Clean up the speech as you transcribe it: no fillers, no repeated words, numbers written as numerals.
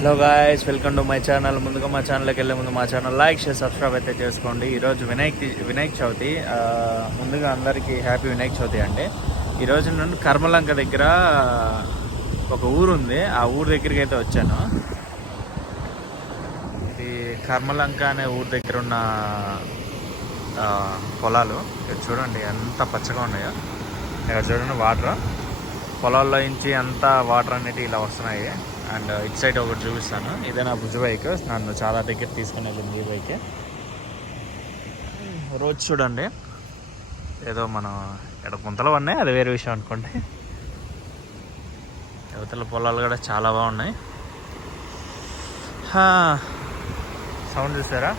Hello guys, welcome to my channel. ముందుగా మా ఛానల్కి వెళ్ళే ముందు మా ఛానల్ లైక్ షేర్ సబ్స్క్రైబ్ అయితే చేసుకోండి. ఈరోజు వినాయక చవితి. ముందుగా అందరికీ హ్యాపీ వినాయక చవితి అండి. ఈరోజు నేను కర్మలంక దగ్గర ఒక ఊరు ఉంది, ఆ ఊరు దగ్గరికి అయితే వచ్చాను. ఇది కర్మలంక అనే ఊరు దగ్గర ఉన్న పొలాలు. ఇక్కడ చూడండి ఎంత పచ్చగా ఉన్నాయో. ఇక్కడ చూడండి వాటర్, పొలాల్లో నుంచి అంతా వాటర్ అనేది ఇలా వస్తున్నాయి. అండ్ ఇటు సైడ్ ఒకటి చూపిస్తాను. ఇదే నా భుజ బైక్, నన్ను చాలా దగ్గర తీసుకుని వెళ్ళింది ఈ బైక్. రోజు చూడండి, ఏదో మనం ఇక్కడ గుంతలు ఉన్నాయి, అది వేరే విషయం అనుకోండి. యువతల పొలాలు కూడా చాలా బాగున్నాయి. సౌండ్ చూసారా?